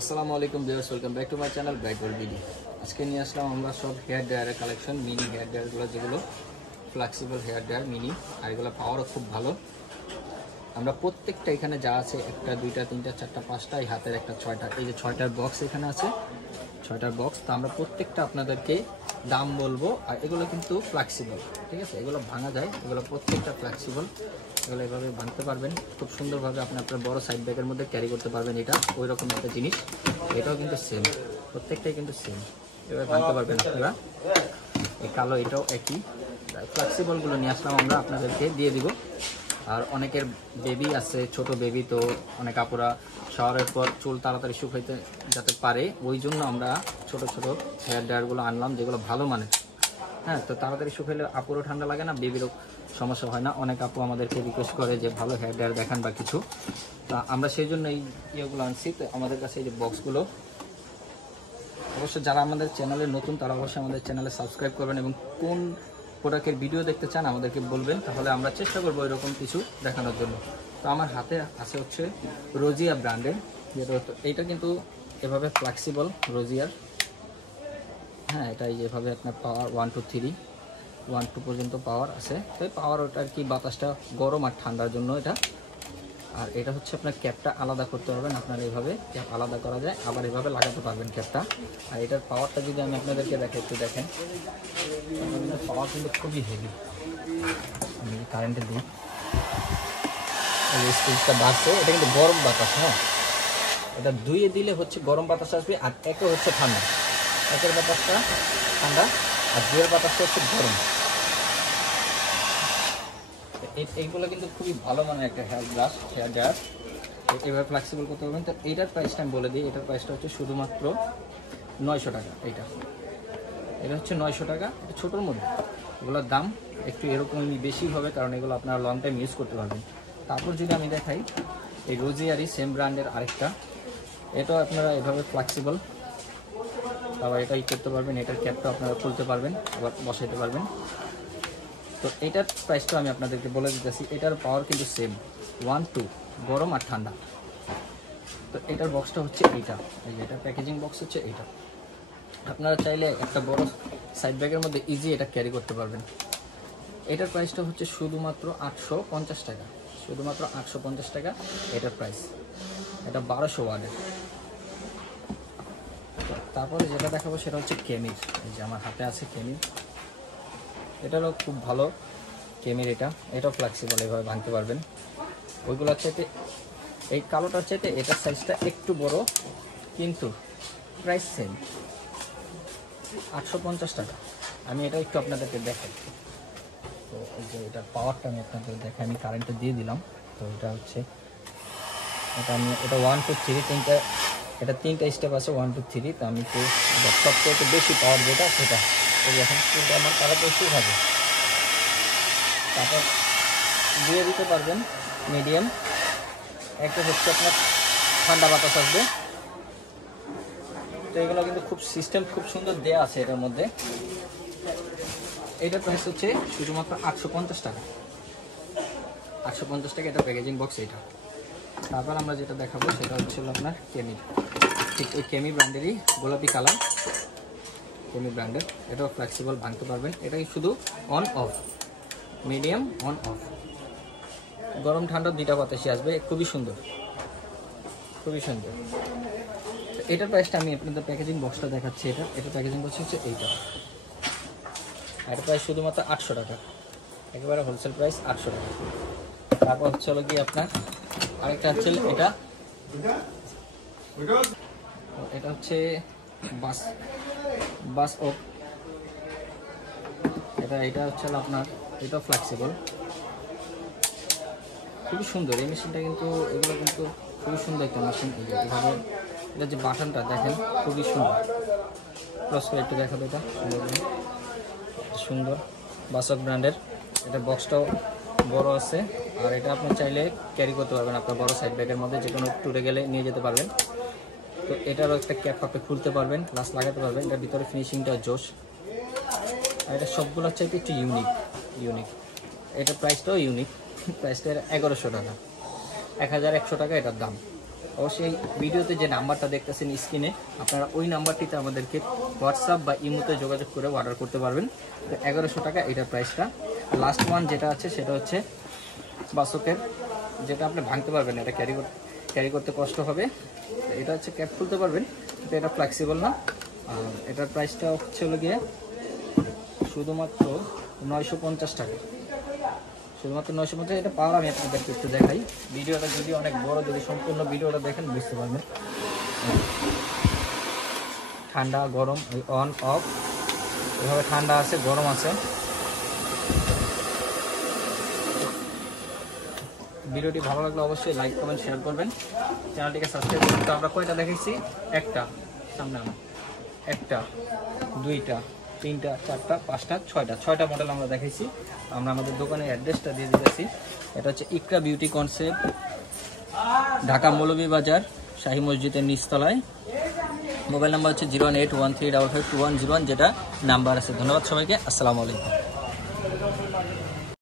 আসসালামু আলাইকুম viewers, welcome back to my channel bright world video. আজকে নিয়ে আসলাম আমরা সব হেয়ার ড্রায়ারের কালেকশন, মিনি হেয়ার ড্রায়ারগুলো, যেগুলো ফ্লেক্সিবল হেয়ার ড্রায়ার মিনি, আর এগুলো পাওয়ারও খুব ভালো। আমরা প্রত্যেকটা এখানে যা আছে, একটা দুইটা তিনটা চারটা পাঁচটা, এই হাতের একটা ছয়টা, এই যে ছয়টার বক্স এখানে আছে, ছয়টার বক্স। তো আমরা প্রত্যেকটা আপনাদেরকে দাম বলবো। আর এগুলো কিন্তু ফ্লেক্সিবল, ঠিক আছে, এগুলো ভাঙা যায়, এগুলো প্রত্যেকটা ফ্লেক্সিবল। এগুলো এভাবে ভাঙতে পারবেন খুব সুন্দরভাবে, আপনি আপনার বড় সাইড ব্যাগের মধ্যে ক্যারি করতে পারবেন। এটা ওই রকম একটা জিনিস, এটাও কিন্তু সেম, প্রত্যেকটাই কিন্তু সেম, এভাবে ভাঙতে পারবেন আপনারা। এই কালো এটাও একই। ফ্লেক্সিবলগুলো নিয়ে আসলাম আমরা আপনাদেরকে দিয়ে দিব। আর অনেকের বেবি আছে, ছোট বেবি, তো অনেক আপুরা শাওয়ারের পর চুল তাড়াতাড়ি শুকাইতে যাতে পারে, ওই জন্য আমরা ছোট ছোট হেয়ার ড্রায়ারগুলো আনলাম, যেগুলো ভালো মানের। হ্যাঁ, তো তাড়াতাড়ি শুকাইলে আপুরও ঠান্ডা লাগে না, বেবিরও সমস্যা হয় না। অনেক আপু আমাদেরকে রিকোয়েস্ট করে যে ভালো হেয়ার ড্রায়ার দেখান বা কিছু, তা আমরা সেই জন্য এই ইয়েগুলো আনছি। তো আমাদের কাছে এই যে বক্সগুলো, অবশ্যই যারা আমাদের চ্যানেলে নতুন তারা অবশ্যই আমাদের চ্যানেলে সাবস্ক্রাইব করবেন, এবং কোন প্রোডাক্টের ভিডিও দেখতে চান আমাদেরকে বলবেন, তাহলে আমরা চেষ্টা করবো এরকম কিছু দেখানোর জন্য। তো আমার হাতে আছে হচ্ছে রোজিয়া ব্র্যান্ডের, যেটা এইটা কিন্তু এভাবে ফ্লেক্সিবল রোজিয়ার। হ্যাঁ, এটা যেভাবে আপনার পাওয়ার 1 to 3 1 2 পর্যন্ত পাওয়ার আছে। তো পাওয়ার ওটা আর কি, বাতাসটা গরম আর ঠান্ডার জন্য এটা। আর এটা হচ্ছে আপনার ক্যাপটা আলাদা করতে পারবেন, আপনার এইভাবে ক্যাপ আলাদা করা যায়, আবার এইভাবে লাগাতে পারবেন ক্যাপটা। আর এটার পাওয়ারটা যদি আমি আপনাদেরকে দেখে একটু দেখেন, পাওয়ার কিন্তু খুবই হেভি। আমি কারেন্টে দিই, এই স্পিডটা বাড়ছে, এটা কিন্তু গরম বাতাস। হ্যাঁ, এটা দুইয়ে দিলে হচ্ছে গরম বাতাস আসবে, আর একে হচ্ছে ঠান্ডা, একের বাতাসটা ঠান্ডা আর দুয়ের বাতাসটা হচ্ছে গরম। এইগুলো কিন্তু খুবই ভালো মানের একটা হেয়ার ব্রাশ, হেয়ার ড্রায়ার, এইভাবে ফ্লেক্সিবল করতে পারবেন। তো এইটার প্রাইসটা আমি বলে দিই, এটার প্রাইসটা হচ্ছে শুধুমাত্র 900 টাকা। এটা হচ্ছে 900 টাকা। এটা ছোটোর মধ্যে, এগুলোর দাম একটু এরকমই বেশি হবে, কারণ এগুলো আপনারা লং টাইম ইউজ করতে পারবেন। তারপর যদি আমি দেখাই এই রোজিয়ারই সেম ব্র্যান্ডের আরেকটা, এটাও আপনারা এভাবে ফ্লেক্সিবল, আবার এটাই করতে পারবেন, এটার ক্যাপটা আপনারা খুলতে পারবেন, আবার বসাইতে পারবেন। তো এটার প্রাইসটা আমি আপনাদেরকে বলে দিতেছি। এটার পাওয়ার কিন্তু সেম 1 2, গরম আর ঠান্ডা। তো এটার বক্সটা হচ্ছে এইটা, এই যে এটার প্যাকেজিং বক্স হচ্ছে এইটা। আপনারা চাইলে একটা বড় সাইড ব্যাগের মধ্যে ইজি এটা ক্যারি করতে পারবেন। এটার প্রাইসটা হচ্ছে শুধুমাত্র 850 টাকা, শুধুমাত্র 850 টাকা এটার প্রাইস। এটা 1200 ওয়াটের। তারপরে যেটা দেখাবো সেটা হচ্ছে কেমির, এই যে আমার হাতে আছে কেমির। এটারও খুব ভালো কেমির, এটাও ফ্লেক্সিবল, এভাবে ভাঙতে পারবেন। ওইগুলোর চাইতে, এই কালোটার চাইতে এটার সাইজটা একটু বড়, কিন্তু প্রাইস সেম, 850 টাকা। আমি এটা একটু আপনাদেরকে দেখাই। তো এই যে এটার পাওয়ারটা আমি আপনাদের দেখাই, আমি কারেন্টে দিয়ে দিলাম। তো এটা হচ্ছে, এটা 1 2 3 তিনটা, এটা তিনটা স্টেপ আছে, 1 2 3। তো আমি তো সবচেয়ে বেশি পাওয়ার যেটা সেটা এখন কিন্তু আমার তাড়াতাড়ি শুকাবে। তারপর দিয়ে দিতে পারবেন মিডিয়াম, একটা হচ্ছে আপনার ঠান্ডা বাতাস আসবে। তো এগুলো কিন্তু খুব সিস্টেম খুব সুন্দর দেয়া আছে এটার মধ্যে। এটার প্রাইস হচ্ছে শুধুমাত্র 850 টাকা, 850 টাকা এটা প্যাকেজিং বক্স এটা। তারপর আমরা যেটা দেখাবো সেটা হচ্ছে আপনার কেমি, ঠিক ওই কেমি ব্র্যান্ডেরই গোলাপি কালার, কেমি ব্র্যান্ডের। এটাও ফ্লেক্সিবল, ভাঙতে পারবেন। এটাই শুধু on of, medium on of, গরম ঠান্ডা দুইটা বাতাসই আসবে, খুবই সুন্দর, খুবই সুন্দর। এটার প্রাইসটা আমি আপনাদের প্যাকেজিং বক্সটা দেখাচ্ছি। এটা প্যাকেজিং বক্স হচ্ছে এইটা, এটা প্রাইস শুধুমাত্র 800 টাকা, একেবারে হোলসেল প্রাইস 800 টাকা। তারপর হচ্ছে হলো কি আপনার আরেকটা হচ্ছে এটা হচ্ছে বাস ওক। এটা হচ্ছে আপনার, এটা ফ্লেক্সিবল, খুবই সুন্দর এই মেশিনটা কিন্তু। এগুলো কিন্তু খুবই সুন্দর একটা মেশিন। এভাবে এটা যে বাটনটা দেখেন খুবই সুন্দর, ক্রস করে একটু দেখাবো। এটা সুন্দর বাসক ব্র্যান্ডের। এটা বক্সটাও বড় আছে, আর এটা আপনি চাইলে ক্যারি করতে পারবেন আপনার বড় সাইড ব্যাগের মধ্যে, যে কোনো ট্যুরে গেলে নিয়ে যেতে পারবেন। তো এটারও একটা ক্যাপ আপনি খুলতে পারবেন, গ্লাস লাগাতে পারবেন। এটার ভিতরে ফিনিশিংটা জোশ, আর এটা সবগুলোর চাইতে একটু ইউনিক। এটার প্রাইসটাও ইউনিক, প্রাইসটা 1100 টাকা, 1100 টাকা এটার দাম। অবশ্যই ভিডিওতে যে নাম্বারটা দেখতেছেন স্ক্রিনে, আপনারা ওই নাম্বারটিতে আমাদেরকে হোয়াটসঅ্যাপ বা ইমোতে যোগাযোগ করে অর্ডার করতে পারবেন। তো 1100 টাকা এটার প্রাইসটা। লাস্ট ওয়ান যেটা আছে সেটা হচ্ছে বাসকের, যেটা আপনি ভাঙতে পারবেন, এটা ক্যারি করতে কষ্ট হবে। এটা হচ্ছে ক্যাপ খুলতে পারবেন, কিন্তু এটা ফ্লেক্সিবল না। আর এটার প্রাইসটা হচ্ছে হলো গিয়ে শুধুমাত্র 950 টাকা, শুধুমাত্র 950। এটা পাওয়ার আমি আপনাদেরকে একটু দেখাই, ভিডিওটা যদি অনেক বড়, যদি সম্পূর্ণ ভিডিওটা দেখেন বুঝতে পারবেন। ঠান্ডা গরম অন অফ, এভাবে ঠান্ডা আছে গরম আছে। ভিডিওটি ভালো লাগলে অবশ্যই লাইক কমেন্ট শেয়ার করবেন, চ্যানেলটিকে সাবস্ক্রাইব করবেন। তো আমরা কয়টা দেখেছি? একটা, সামনে একটা, দুইটা, তিনটা, চারটা, পাঁচটা, ছয়টা মডেল আমরা দেখাইছি। আমরা আমাদের দোকানের অ্যাড্রেসটা দিয়ে দিতেছি। এটা হচ্ছে ইকরা বিউটি কনসেপ্ট, ঢাকা মৌলভীবাজার শাহী মসজিদের নিচতলায়। মোবাইল নাম্বার হচ্ছে 01813552101, যেটা নাম্বার আছে। ধন্যবাদ সবাইকে, আসসালামু আলাইকুম।